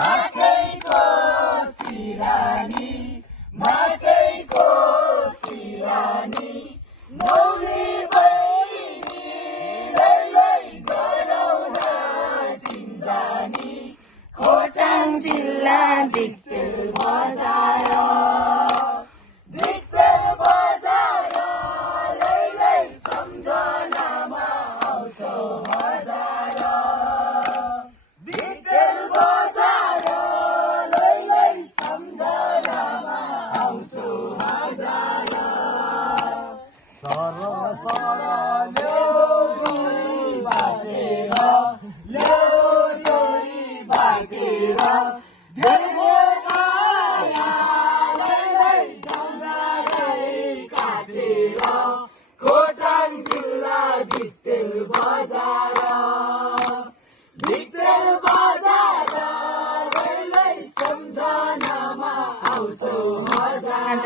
मासैको सिरानी मासैको सिरानी मौली बहिनी लै गरौँ न चिन्जानी खोटाङ जिल्ला दिक्तेल बजार लै सम्झनामा आउँछौ हजार दिक्तेल बजार लै सम्झनामा आउँछौ हजार सर सर ल्याउ डोरी बाटेर धेरै माया लै काटेर खोटाङ जिल्ला दिक्तेल बजार लै सम्झनामा आउँछौ हजार